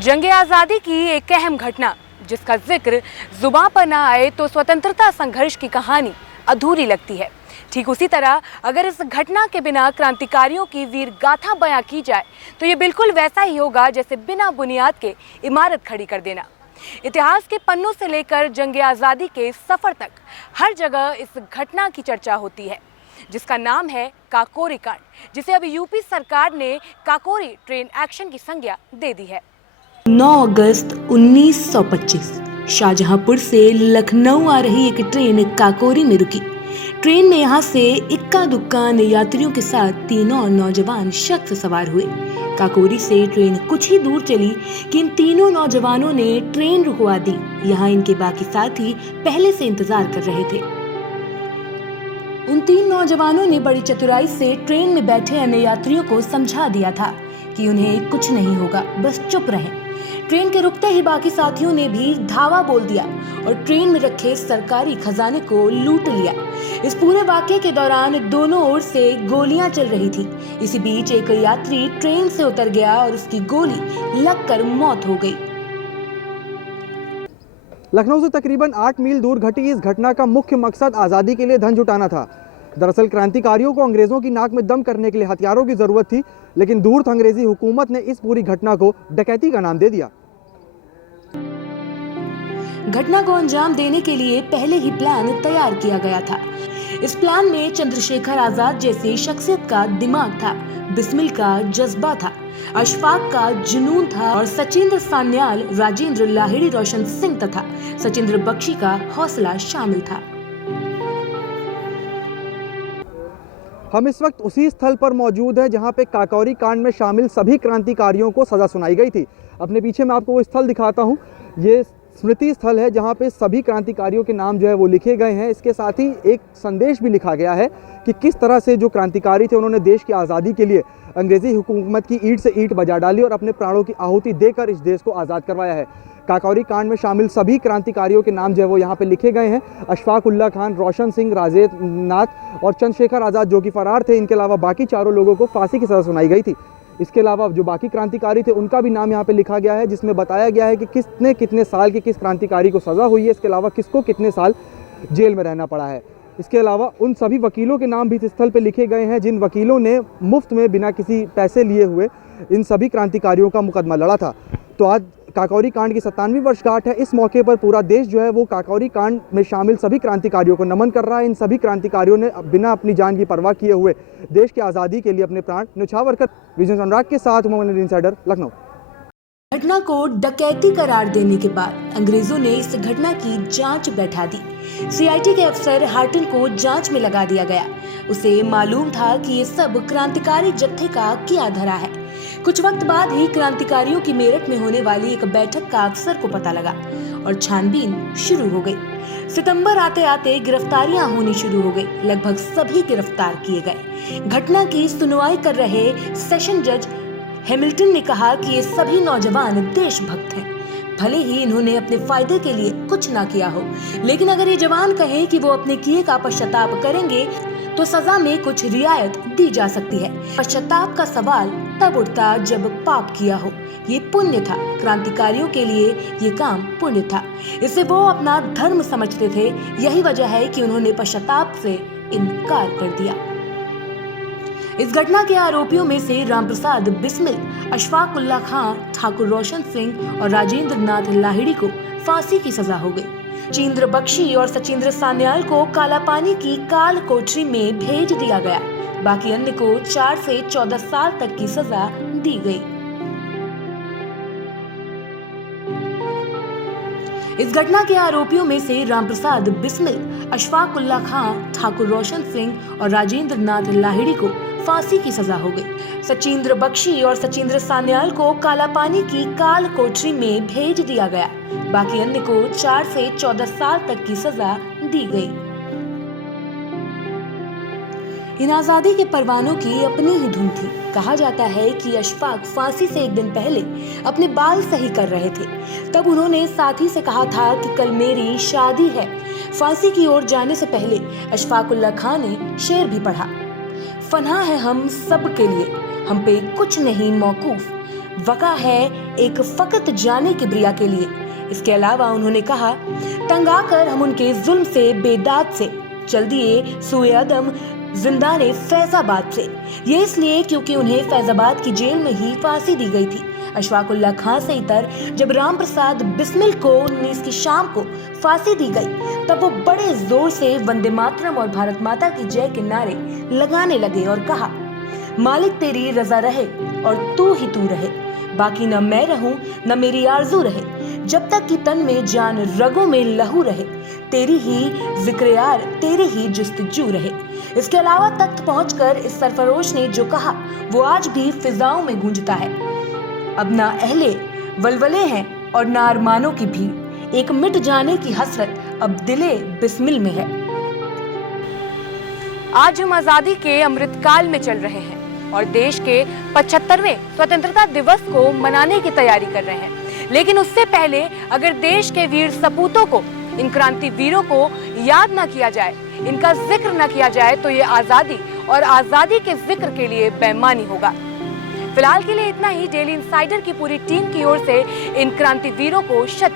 जंग आज़ादी की एक अहम घटना जिसका जिक्र जुबां पर ना आए तो स्वतंत्रता संघर्ष की कहानी अधूरी लगती है। ठीक उसी तरह अगर इस घटना के बिना क्रांतिकारियों की वीर गाथा बयां की जाए तो ये बिल्कुल वैसा ही होगा जैसे बिना बुनियाद के इमारत खड़ी कर देना। इतिहास के पन्नों से लेकर जंग आज़ादी के सफर तक हर जगह इस घटना की चर्चा होती है, जिसका नाम है काकोरी कांड, जिसे अब यूपी सरकार ने काकोरी ट्रेन एक्शन की संज्ञा दे दी है। 9 अगस्त 1925 शाहजहांपुर से लखनऊ आ रही एक ट्रेन काकोरी में रुकी। ट्रेन में यहाँ से इक्का दुक्का यात्रियों के साथ तीनों नौजवान शख्स सवार हुए। काकोरी से ट्रेन कुछ ही दूर चली कि इन तीनों नौजवानों ने ट्रेन रुकवा दी। यहाँ इनके बाकी साथी पहले से इंतजार कर रहे थे। उन 3 नौजवानों ने बड़ी चतुराई से ट्रेन में बैठे अन्य यात्रियों को समझा दिया था कि उन्हें कुछ नहीं होगा, बस चुप रहें। ट्रेन के रुकते ही बाकी साथियों ने भी धावा बोल दिया और ट्रेन में रखे सरकारी खजाने को लूट लिया। इस पूरे वाकये के दौरान दोनों ओर से गोलियां चल रही थी। इसी बीच एक यात्री ट्रेन से उतर गया और उसकी गोली लगकर मौत हो गई। लखनऊ से तकरीबन 8 मील दूर घटी इस घटना का मुख्य मकसद आज़ादी के लिए धन जुटाना था। दरअसल क्रांतिकारियों को अंग्रेजों की नाक में दम करने के लिए हथियारों की जरूरत थी, लेकिन धूर्त अंग्रेजी हुकूमत ने इस पूरी घटना को डकैती का नाम दे दिया। घटना को अंजाम देने के लिए पहले ही प्लान तैयार किया गया था। इस प्लान में चंद्रशेखर आजाद जैसी शख्सियत का दिमाग था, बिस्मिल का जज्बा था, अशफाक का जुनून था और सचिंद्र सान्याल, राजेंद्र लाहिड़ी, रोशन सिंह तथा सचिंद्र बख्शी का हौसला शामिल था। हम इस वक्त उसी स्थल पर मौजूद हैं जहां पे काकोरी कांड में शामिल सभी क्रांतिकारियों को सजा सुनाई गई थी। अपने पीछे मैं आपको वो स्थल दिखाता हूं। ये स्मृति स्थल है जहां पे सभी क्रांतिकारियों के नाम जो है वो लिखे गए हैं। इसके साथ ही एक संदेश भी लिखा गया है कि किस तरह से जो क्रांतिकारी थे उन्होंने देश की आज़ादी के लिए अंग्रेजी हुकूमत की ईंट से ईंट बजा डाली और अपने प्राणों की आहुति देकर इस देश को आज़ाद करवाया है। काकोरी कांड में शामिल सभी क्रांतिकारियों के नाम जो है वो यहाँ पे लिखे गए हैं। अशफाक उल्लाह खान, रोशन सिंह, राजेंद्र नाथ और चंद्रशेखर आज़ाद जो कि फरार थे, इनके अलावा बाकी चारों लोगों को फांसी की सज़ा सुनाई गई थी। इसके अलावा जो बाकी क्रांतिकारी थे उनका भी नाम यहाँ पे लिखा गया है, जिसमें बताया गया है कि किसने कितने साल के किस क्रांतिकारी को सज़ा हुई है, इसके अलावा किसको कितने साल जेल में रहना पड़ा है। इसके अलावा उन सभी वकीलों के नाम भी इस स्थल पे लिखे गए हैं जिन वकीलों ने मुफ्त में बिना किसी पैसे लिए हुए इन सभी क्रांतिकारियों का मुकदमा लड़ा था। तो आज काकोरी कांड की 97वीं वर्षगांठ है। इस मौके पर पूरा देश जो है वो काकोरी कांड में शामिल सभी क्रांतिकारियों को नमन कर रहा है। इन सभी क्रांतिकारियों ने बिना अपनी जान की परवाह किए हुए देश की आज़ादी के लिए अपने प्राण न्यौछावर कर। विजन अनुराग के साथ इनसाइडर, लखनऊ। घटना को डकैती करार देने के बाद अंग्रेजों ने इस घटना की जांच बैठा दी। सीआईटी के अफसर हार्टन को जांच में लगा दिया गया। उसे मालूम था कि ये सब क्रांतिकारी जत्थे का किया धरा है। कुछ वक्त बाद ही क्रांतिकारियों की मेरठ में होने वाली एक बैठक का अफसर को पता लगा और छानबीन शुरू हो गई। सितंबर आते आते गिरफ्तारियां होनी शुरू हो गई। लगभग सभी गिरफ्तार किए गए। घटना की सुनवाई कर रहे सेशन जज हैमिल्टन ने कहा कि ये सभी नौजवान देशभक्त हैं। भले ही इन्होंने अपने फायदे के लिए कुछ ना किया हो, लेकिन अगर ये जवान कहें कि वो अपने किए का पश्चाताप करेंगे तो सजा में कुछ रियायत दी जा सकती है। पश्चाताप का सवाल तब उठता जब पाप किया हो। ये पुण्य था। क्रांतिकारियों के लिए ये काम पुण्य था। इसे वो अपना धर्म समझते थे। यही वजह है कि उन्होंने पश्चाताप से इनकार कर दिया। इस घटना के आरोपियों में से रामप्रसाद बिस्मिल, अशफाक उल्लाह खान, ठाकुर रोशन सिंह और राजेंद्र नाथ लाहिड़ी को फांसी की सजा हो गई। सचिंद्र बख्शी और सचिंद्र सान्याल को कालापानी की काल कोठरी में भेज दिया गया। बाकी अन्य को 4 से 14 साल तक की सजा दी गई। इस घटना के आरोपियों में से रामप्रसाद बिस्मिल, अशफाक उल्लाह खान, ठाकुर रोशन सिंह और राजेंद्र नाथ लाहिड़ी को फांसी की सजा हो गई। सचिंद्र बख्शी और सचिंद्र सान्याल को कालापानी की काल कोठरी में भेज दिया गया। बाकी अन्य को 4 से 14 साल तक की सजा दी गई। इन आजादी के परवानों की अपनी ही धुन थी। कहा जाता है कि अशफाक फांसी से एक दिन पहले अपने बाल सही कर रहे थे। तब उन्होंने साथी से कहा था कि कल मेरी शादी है। फांसी की ओर जाने से पहले अशफाक उल्लाह खान ने शेर भी पढ़ा, फना है हम सब के लिए, हम पे कुछ नहीं मौकूफ, वक़ा है एक फ़कत जाने किब्रिया के लिए। इसके अलावा उन्होंने कहा, तंग आकर हम उनके जुल्म से बेदाद से चल दिए सुए अदम जिंदाने फैजाबाद से। ये इसलिए क्योंकि उन्हें फैजाबाद की जेल में ही फांसी दी गई थी। अशफाकुल्ला खां से इतर जब राम प्रसाद बिस्मिल को 19 की शाम को फांसी दी गई, तब वो बड़े जोर से वंदे मातरम और भारत माता की जय के नारे लगाने लगे और कहा, मालिक तेरी रजा रहे और तू ही तू रहे, बाकी न मैं रहूं न मेरी आरज़ू रहे, जब तक कि तन में जान रगों में लहू रहे, तेरी ही जिक्र यार तेरी ही जुस्तजू रहे। इसके अलावा तख्त पहुंचकर इस सरफरोश ने जो कहा वो आज भी फिजाओं में गूंजता है। अब ना अहले वलवले हैं और ना अरमानों की भीड़, एक मिट जाने की हसरत अब दिले बिस्मिल में है। आज हम आजादी के अमृतकाल में चल रहे हैं और देश के 75वें स्वतंत्रता दिवस को मनाने की तैयारी कर रहे हैं। लेकिन उससे पहले अगर देश के वीर सपूतों को, इन क्रांति वीरों को याद न किया जाए, इनका जिक्र न किया जाए, तो ये आजादी और आजादी के जिक्र के लिए बेईमानी होगा। फिलहाल के लिए इतना ही। डेली इंसाइडर की पूरी टीम की ओर से इन क्रांति वीरों को शत-शत